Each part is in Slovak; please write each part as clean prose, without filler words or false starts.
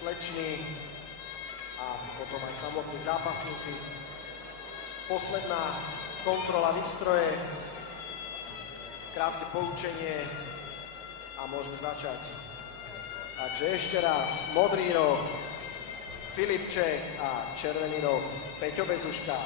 sleční a potom aj samotní zápasníci. Posledná kontrola výstroje, krátke poučenie a môžeme začať. Takže ešte raz, modrý roh Filip Čech a červený roh Peťo Bezuška.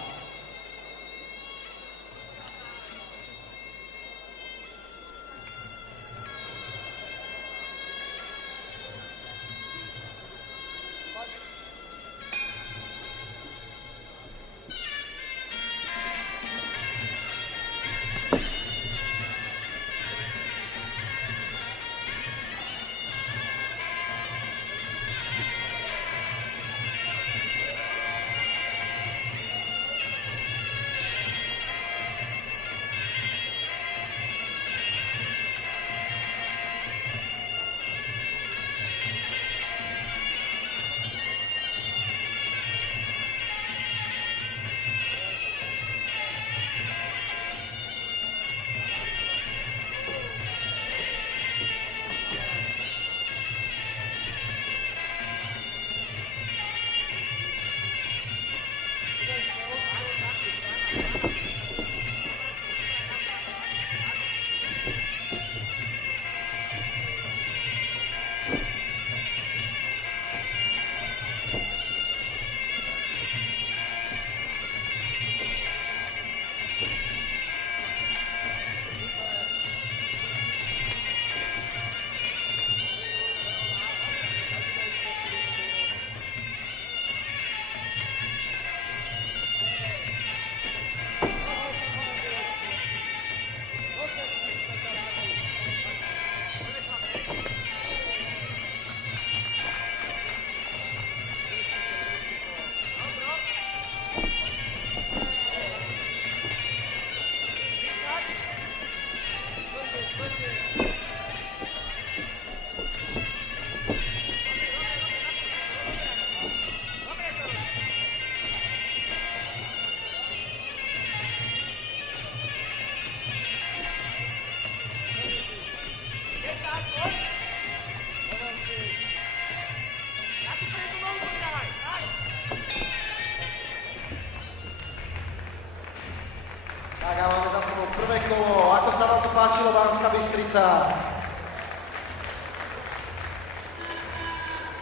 Tak a máme za sebou prvé kolo. Ako sa vám to páčilo, Banská Bystrica?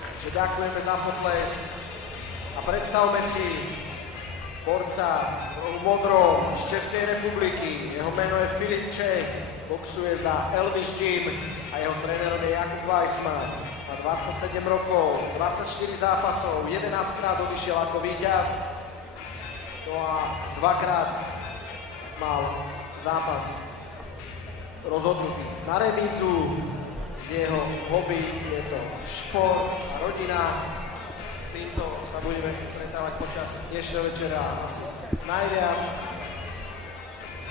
Takže ďakujeme za potlesk a predstavme si borca modro z Českej republiky. Jeho meno je Filip Čech, boxuje za Elvis Gym a jeho trénerom je Jakub Weissman. Má 27 rokov, 24 zápasov, 11 krát odišiel ako víťaz, no a 2-krát mal zápas rozhodnutý na remízu. Z jeho hobby je to šport a rodina. S týmto sa budeme stretávať počas dnešného večera asi najviac.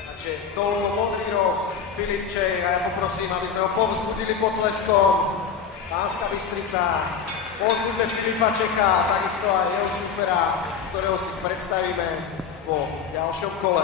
Takže to modrý roh Filip Čech a ja poprosím, aby sme ho povzbudili potleskom. Banská Bystrica, povzbudme Filipa Čecha, takisto aj jeho supera, ktorého si predstavíme po ďalšom kole.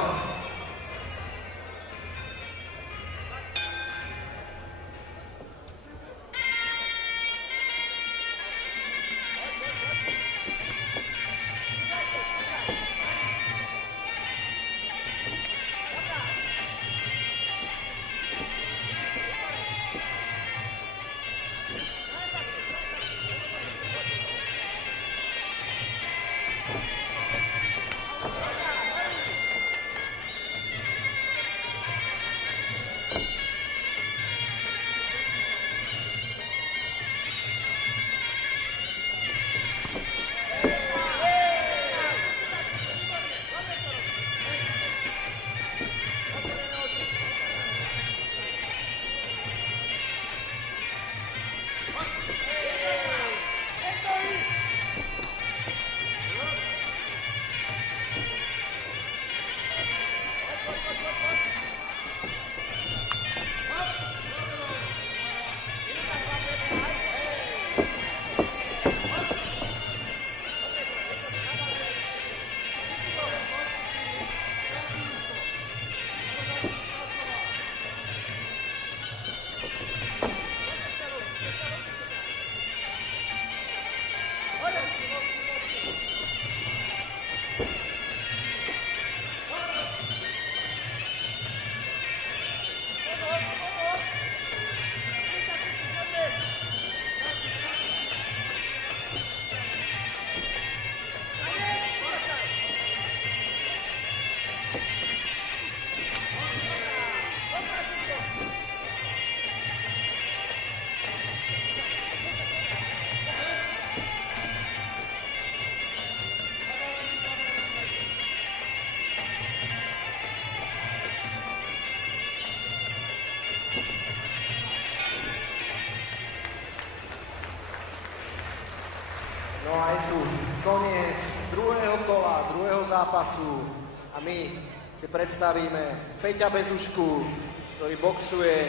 No a je tu koniec druhého kola, druhého zápasu a my si predstavíme Peťa Bezušku, ktorý boxuje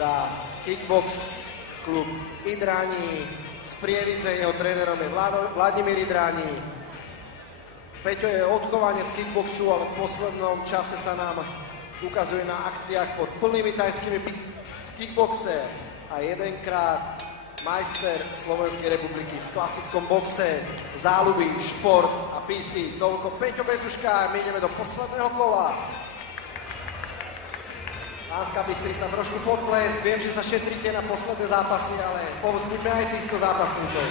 za Kickbox klub Idráni z Prievidze, jeho trénerom je Vladimír Idráni. Peťo je odchovanec kickboxu, ale v poslednom čase sa nám ukazuje na akciách pod plnými tajskými v kickboxe a jedenkrát majster Slovenskej republiky v klasickom boxe, záľuby, šport a PC. Toľko Peťo Bezuška a my ideme do posledného kola. Banská Bystrica trošku pokles, viem, že sa šetríte na posledné zápasy, ale povzbuďme aj týchto zápasníkov.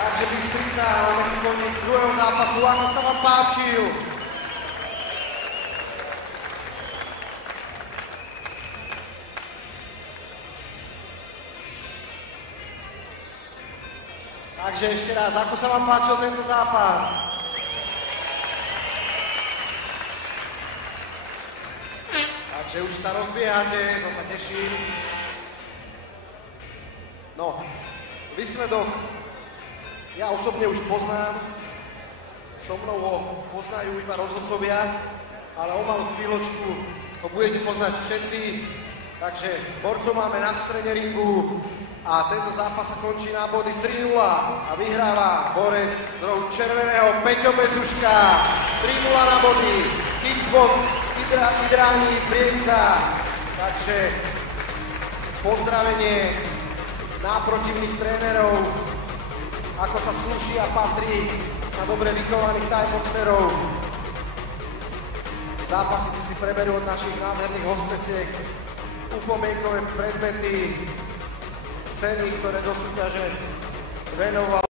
Takže Bystrica, koniec druhého zápasu, ako sa vám páčil? Takže ešte raz, ako sa vám páčil tento zápas? Takže už sa rozbiehate, to sa teším. No, výsledok ja osobne už poznám, so mnou ho poznajú iba rozhodcovia, ale o malú chvíľočku ho budete poznať všetci. Takže borcov máme na strede ringu a tento zápas sa končí na body 3-0 a vyhráva borec z rohu červeného Peťo Bezuška. 3-0 na body, Kickbox Idráni Prievidza. Takže pozdravenie náprotivných trénerov, ako sa slúši a patrí na dobre vychovaných thai-boxerov. Zápasníci si preberú od našich nádherných hostesiek upomienkové predmety, ceny, ktoré do súťaže venoval